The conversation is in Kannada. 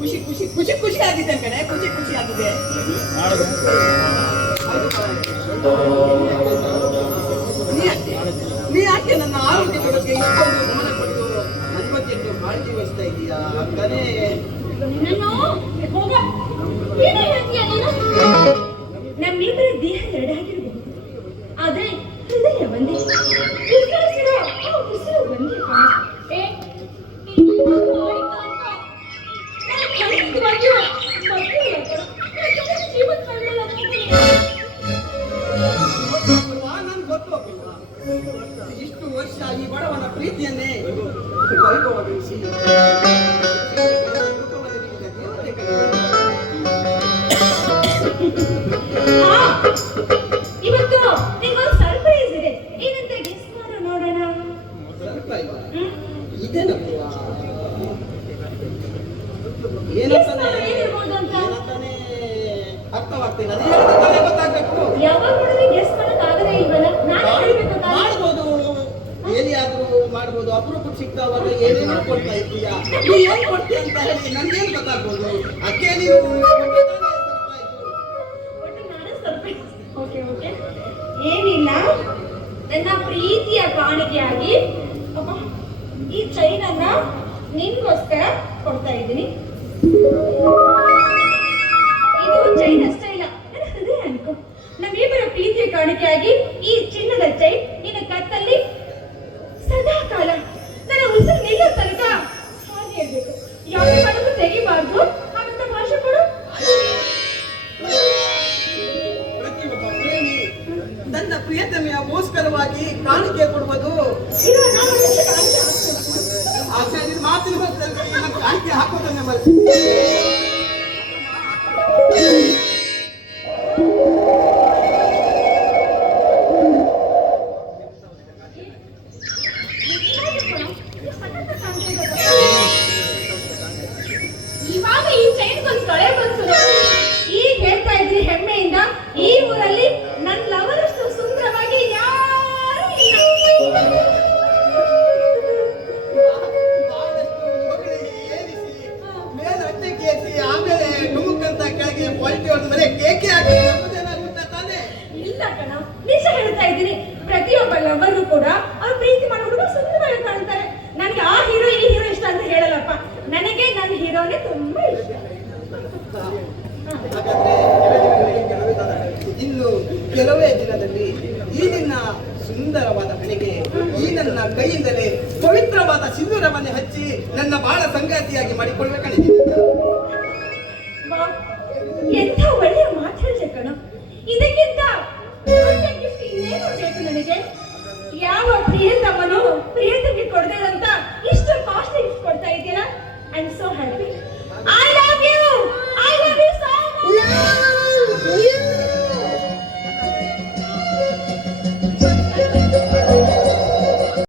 ಖುಷಿ ಖುಷಿ ಖುಷಿ ಖುಷಿ ಆಗಿದೆ ಕಣೆ, ಖುಷಿ ಖುಷಿ ಆಗಿದೆ. ನೀ ಯಾಕೆ ನನ್ನ ಆರೋಗ್ಯದ ಬಗ್ಗೆ ಇಷ್ಟೊಂದು ಗಮನ ಕೊಟ್ಟು ನನ್ನ ಬಗ್ಗೆ ಕಾಳಜಿ ವಹಿಸ್ತಾ ಇದೀಯಾ ಅಂತಾನೆ? ನಮ್ಮಿಬ್ಬರ ದೇಹ ಎರಡಾಗಿರಬಹುದು, ಆದ್ರೆ ಹೃದಯ ಒಂದೇ. ಇಷ್ಟು ವರ್ಷ ಈ ಬಡವನ ಪ್ರೀತಿಯನ್ನೇ ವೈಭವಗೊಳಿಸಿ ಇವತ್ತು ನಿಮ್ಗೊಂದು ಸರ್ಪ್ರೈಸ್ ಇದೆ. ಏನಂತ ಗೆಸ್ ಮಾಡೋ ನೋಡೋಣ. ಸರ್ಪ್ರೈಸ್ ಇದೇನಪ್ಪ? ಏನಂತಾನೆ ಅರ್ಥವಾಗ್ತಿಲ್ಲ. ಗೊತ್ತಾಗ್ಬೇಕು. ಯಾವಾಗ ನೋಡಿದ್ರೆ ಗೆಸ್ ಮಾಡಕ್ ಆಗದೇ ಇಲ್ವಲ್ಲ? ನಾನು ಹೇಳ್ಬೇಕು. ಮಾಡ್ಬೋದು, ಎಲ್ಲಿಯಾದ್ರೂ ಮಾಡ್ಬೋದು. ಅಪರೂಪಕ್ಕೆ ಸಿಗ್ತಾವಾಗ ಏನೇನೋ ಕೊಡ್ತಾ ಇದ್ದೀಯಾ? ನೀ ಏನ್ ಕೊಡ್ತೀಯ ಅಂತ ಹೇಳಿ ನನ್ಗೇನ್ ಗೊತ್ತಾಗ್ಬೋದು? ಅಕ್ಕೆ ನೀವು ಏನಿಲ್ಲ, ನನ್ನ ಪ್ರೀತಿಯ ಕಾಣಿಕೆಯಾಗಿ ಈ ಚೈನ್ ಅನ್ನ ನಿನ್ಗೋಸ್ಕರ ಕೊಡ್ತಾ ಇದ್ದೀನಿ. ಇದು ಚೈನ್ ಅಷ್ಟೇ ಇಲ್ಲ, ನನ್ನ ಹೃದಯ ಅನ್ಕೋ. ನಮ್ಮಿಬ್ಬರ ಪ್ರೀತಿಯ ಕಾಣಿಕೆಯಾಗಿ ಈ ಚಿನ್ನದ ಚೈನ್ ನಿನ್ನ ಕತ್ತಲ್ಲಿ ಸದಾ ಕಾಲ ನನ್ನ ಉಸಿರು ನಿಲ್ಲೋ ತನಕ ಹಾಗೆ ಇರ್ಬೇಕು. ಯಾವ ಕಾಲಕ್ಕೂ ತೆಗಿಬಾರ್ದು. ಹಾಗಂತ ಭಾಷೆ ಕೊಡು. ಪ್ರತಿಯೊಬ್ಬ ಪ್ರೇಮಿ ತನ್ನ ಪ್ರಿಯತಮೆಗೋಸ್ಕರವಾಗಿ ಕಾಣಿಕೆ ಕೊಡುವುದು ಮಾತಿನ ಕಾಣಿಕೆ ಹಾಕೋದನ್ನೇ ಮರೆತು ಇವಾಗ ಈ ಚೈನ್ಗೊಂದು ತೊಳೆ ಬಂತು. ಈಗ ಹೇಳ್ತಾ ಇದ್ರಿ ಹೆಮ್ಮೆಯಿಂದ, ಈ ಊರಲ್ಲಿ ನನ್ನ ಲವರಷ್ಟು ಸುಂದರವಾಗಿ ಯಾರು ಇಲ್ಲ. ಬಹಳಷ್ಟು ಹೊಗಳಿ ಏರಿಸಿ ಮೇಲೆ ಅಟ್ಟಕ್ಕೇಸಿ ಆಮೇಲೆ ಡುಮುಕ್ಕಂತ ಕೆಳಗೆ ಪಾಲಿಟಿ ಹೊಡೆದ ಮೇಲೆ ಕೇಕೆ ಹಾಕಿ ತಾನೆ? ಇಲ್ಲ ಕಣ, ನಿಜ ಹೇಳ್ತಾ ಇದ್ದೀನಿ. ಪ್ರತಿಯೊಬ್ಬ ಲವರು ಕೂಡ ಅವ್ರು ಪ್ರೀತಿ ಮಾಡೋ ಹುಡುಗ ಸುಂದರವಾಗಿ ಕಾಣ್ತಾರೆ. ನನಗೆ ಆ ಹೀರೋ ಈ ಹೀರೋ ಇಷ್ಟ ಅಂತ ಹೇಳಲ್ಲಪ್ಪ, ನನಗೆ ನನ್ನ ಹೀರೋನೇ ತುಂಬಾ ಇಷ್ಟ. ಇನ್ನು ಕೆಲವೇ ದಿನದಲ್ಲಿ ಈ ನಿನ್ನ ಸುಂದರವಾದ ಬೆಳೆಗೆ ಈ ನನ್ನ ಕೈಯಿಂದಲೇ ಪವಿತ್ರವಾದ ಸಿಂಧೂರವನ್ನೇ ಹಚ್ಚಿ ನನ್ನ ಬಾಳ ಸಂಗಾತಿಯಾಗಿ ಮಾಡಿಕೊಳ್ಳಬೇಕಂತ